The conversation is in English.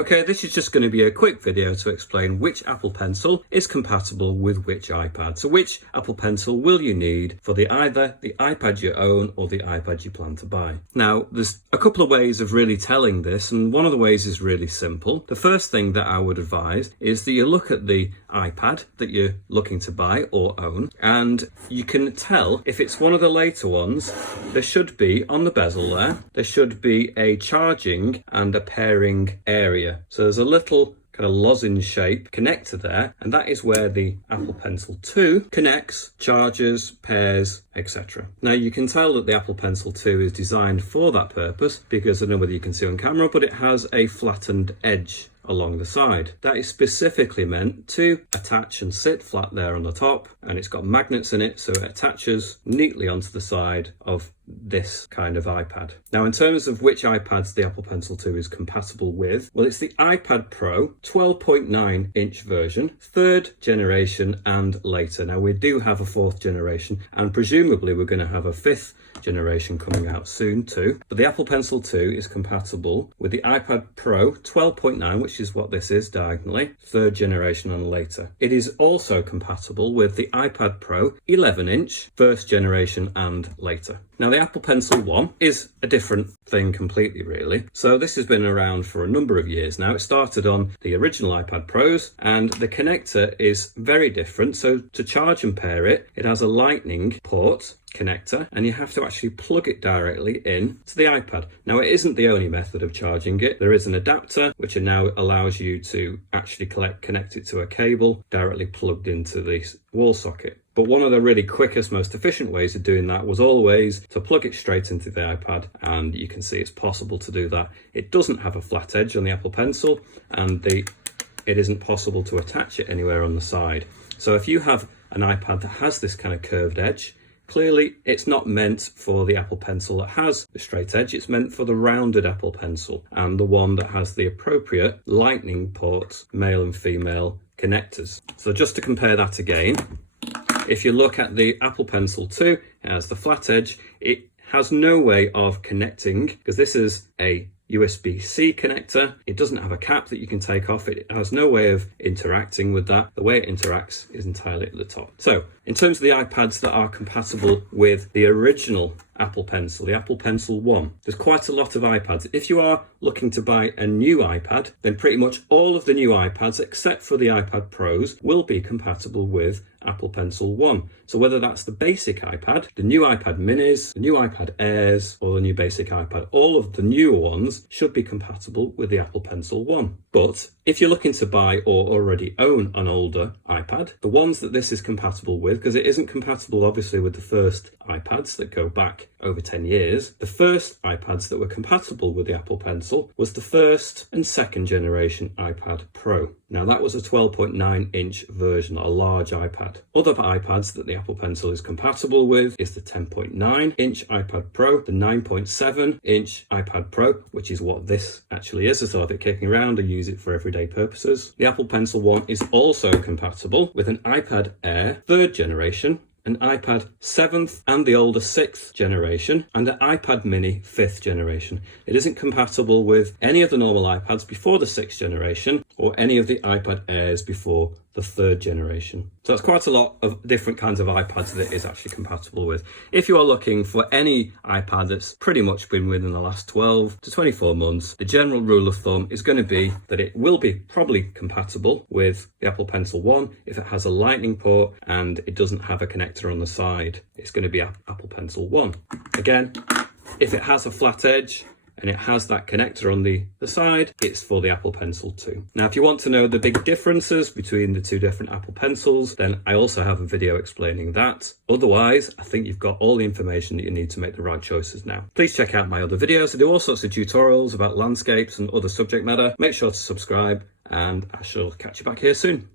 Okay, this is just going to be a quick video to explain which Apple Pencil is compatible with which iPad. So which Apple Pencil will you need for either the iPad you own or the iPad you plan to buy. Now, there's a couple of ways of really telling this, and one of the ways is really simple. The first thing that I would advise is that you look at the iPad that you're looking to buy or own, and you can tell if it's one of the later ones. There should be, on the bezel there should be a charging and a pairing area. So there's a little kind of lozenge shape connector there, and that is where the Apple Pencil 2 connects, charges, pairs, etc. Now you can tell that the Apple Pencil 2 is designed for that purpose because I don't know whether you can see on camera, but it has a flattened edge along the side. That is specifically meant to attach and sit flat there on the top, and it's got magnets in it so it attaches neatly onto the side of this kind of iPad. Now, in terms of which iPads the Apple Pencil 2 is compatible with, well, it's the iPad Pro 12.9 inch version, 3rd generation and later. Now, we do have a 4th generation, and presumably we're going to have a 5th generation coming out soon too. But the Apple Pencil 2 is compatible with the iPad Pro 12.9, which is what this is diagonally, 3rd generation and later. It is also compatible with the iPad Pro 11 inch, 1st generation and later. Now, the Apple Pencil 1 is a different thing completely, really. So this has been around for a number of years now. It started on the original iPad Pros, and the connector is very different. So to charge and pair it, it has a lightning port connector, and you have to actually plug it directly in to the iPad. Now, it isn't the only method of charging it. There is an adapter which now allows you to actually connect it to a cable directly plugged into the wall socket. But one of the really quickest, most efficient ways of doing that was always to plug it straight into the iPad, and you can see it's possible to do that. It doesn't have a flat edge on the Apple Pencil, and it isn't possible to attach it anywhere on the side. So if you have an iPad that has this kind of curved edge, clearly it's not meant for the Apple Pencil that has the straight edge. It's meant for the rounded Apple Pencil and the one that has the appropriate lightning ports, male and female connectors. So just to compare that again, if you look at the Apple Pencil 2, it has the flat edge. It has no way of connecting because this is a USB-C connector. It doesn't have a cap that you can take off. It has no way of interacting with that. The way it interacts is entirely at the top. So in terms of the iPads that are compatible with the original Apple Pencil, the Apple Pencil 1, there's quite a lot of iPads. If you are looking to buy a new iPad, then pretty much all of the new iPads, except for the iPad Pros, will be compatible with Apple Pencil 1. So whether that's the basic iPad, the new iPad minis, the new iPad Airs, or the new basic iPad, all of the newer ones should be compatible with the Apple Pencil 1. But if you're looking to buy or already own an older iPad, the ones that this is compatible with, because it isn't compatible obviously with the first iPads that go back over 10 years, the first iPads that were compatible with the Apple Pencil was the 1st and 2nd generation iPad Pro. Now that was a 12.9 inch version, a large iPad. Other iPads that the Apple Pencil is compatible with is the 10.9 inch iPad Pro, the 9.7 inch iPad Pro, which is what this actually is. I still have it kicking around. I use it for everyday purposes. The Apple Pencil 1 is also compatible with an iPad Air 3rd generation, an iPad 7th and the older 6th generation, and an iPad mini 5th generation. It isn't compatible with any of the normal iPads before the 6th generation or any of the iPad Airs before the 3rd generation. So that's quite a lot of different kinds of iPads that it is actually compatible with. If you are looking for any iPad that's pretty much been within the last 12 to 24 months, the general rule of thumb is going to be that it will be probably compatible with the Apple Pencil 1 if it has a lightning port and it doesn't have a connector on the side. It's going to be Apple Pencil 1. Again, if it has a flat edge and it has that connector on the side, it's for the Apple Pencil 2. Now, if you want to know the big differences between the two different Apple Pencils, then I also have a video explaining that. Otherwise, I think you've got all the information that you need to make the right choices now. Please check out my other videos. I do all sorts of tutorials about landscapes and other subject matter. Make sure to subscribe, and I shall catch you back here soon.